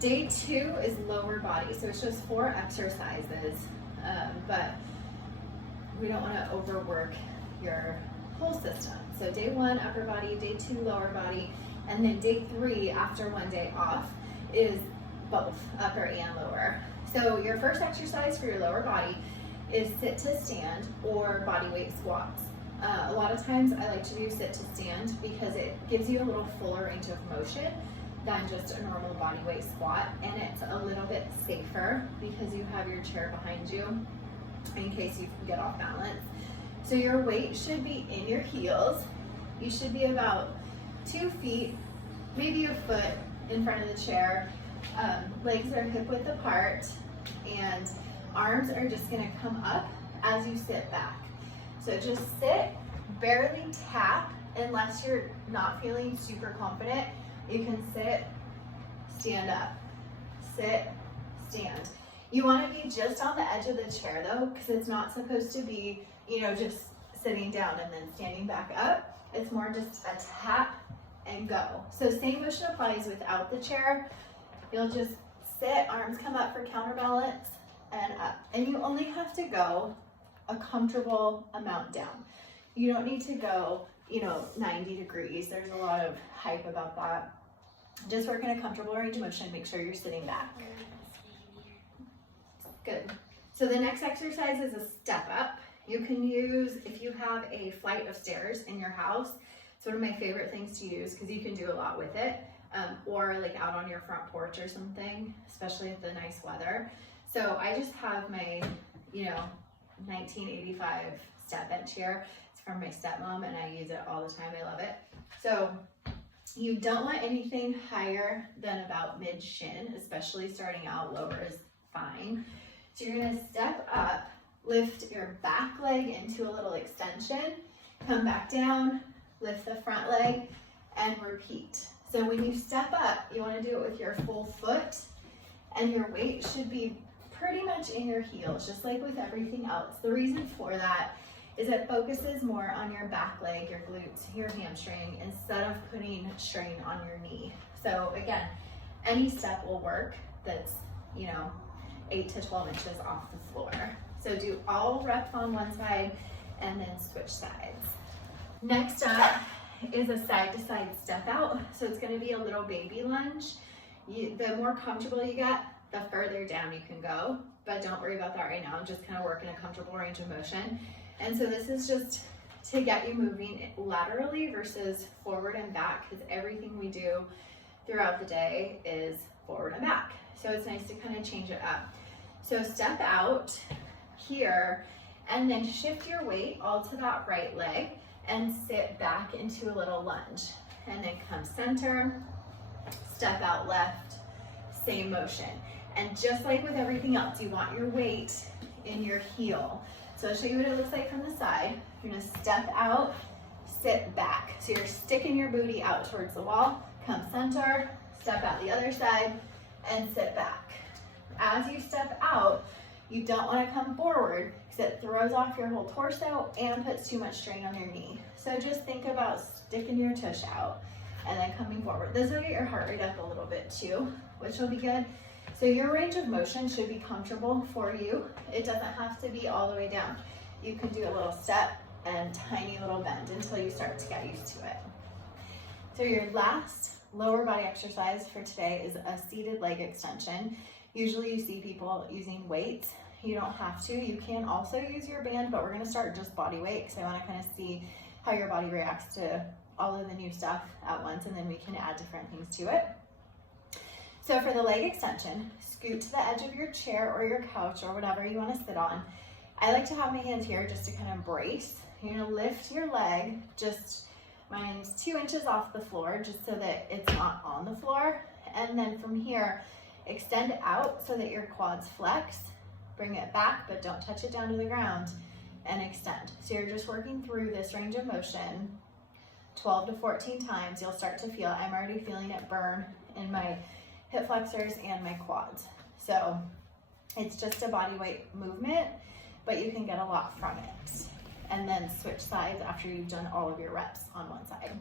Day 2 is lower body, so it's just 4 exercises, but we don't want to overwork your whole system. So day 1, upper body, day 2, lower body, and then day 3, after 1 day off, is both upper and lower. So your first exercise for your lower body is sit to stand or body weight squats. A lot of times I like to do sit to stand because it gives you a little fuller range of motion than just a normal body weight squat, and it's a little bit safer because you have your chair behind you in case you get off balance. So your weight should be in your heels. You should be about 2 feet, maybe a foot in front of the chair. Legs are hip width apart, and arms are just gonna come up as you sit back. So just sit, barely tap, unless you're not feeling super confident. You can sit, stand up, sit, stand. You want to be just on the edge of the chair though, because it's not supposed to be, just sitting down and then standing back up. It's more just a tap and go. So same motion applies without the chair. You'll just sit, arms come up for counterbalance and up. And you only have to go a comfortable amount down. You don't need to go, 90 degrees. There's a lot of hype about that. Just work in a comfortable range of motion. Make sure you're sitting back. Good. So the next exercise is a step up. You can use, if you have a flight of stairs in your house, it's one of my favorite things to use because you can do a lot with it. Or like out on your front porch or something, especially with the nice weather. So I just have my, 1985 step bench here. It's from my stepmom and I use it all the time. I love it. So you don't want anything higher than about mid shin, especially starting out. Lower is fine. So you're gonna step up, lift your back leg into a little extension, come back down, lift the front leg, and repeat. So when you step up, you wanna do it with your full foot, and your weight should be pretty much in your heels, just like with everything else. The reason for that is it focuses more on your back leg, your glutes, your hamstring, instead of putting strain on your knee. So again, any step will work that's, 8 to 12 inches off the floor. So do all reps on one side and then switch sides. Next up is a side to side step out. So it's gonna be a little baby lunge. The more comfortable you get, the further down you can go, but don't worry about that right now. I'm just kind of working a comfortable range of motion. And so this is just to get you moving laterally versus forward and back, because everything we do throughout the day is forward and back. So it's nice to kind of change it up. So step out here and then shift your weight all to that right leg and sit back into a little lunge. And then come center, step out left, same motion. And just like with everything else, you want your weight in your heel. So I'll show you what it looks like from the side. You're gonna step out, sit back. So you're sticking your booty out towards the wall, come center, step out the other side, and sit back. As you step out, you don't wanna come forward because it throws off your whole torso and puts too much strain on your knee. So just think about sticking your tush out and then coming forward. This will get your heart rate up a little bit too, which will be good. So your range of motion should be comfortable for you. It doesn't have to be all the way down. You can do a little step and tiny little bend until you start to get used to it. So your last lower body exercise for today is a seated leg extension. Usually you see people using weights. You don't have to. You can also use your band, but we're gonna start just body weight because I wanna kind of see how your body reacts to all of the new stuff at once, and then we can add different things to it. So for the leg extension, scoot to the edge of your chair or your couch or whatever you want to sit on. I like to have my hands here just to kind of brace. You're going to lift your leg, mine's 2 inches off the floor, just so that it's not on the floor. And then from here, extend out so that your quads flex. Bring it back, but don't touch it down to the ground, and extend. So you're just working through this range of motion 12 to 14 times. You'll start to feel, I'm already feeling it burn in my hip flexors and my quads. So it's just a body weight movement, but you can get a lot from it. And then switch sides after you've done all of your reps on one side.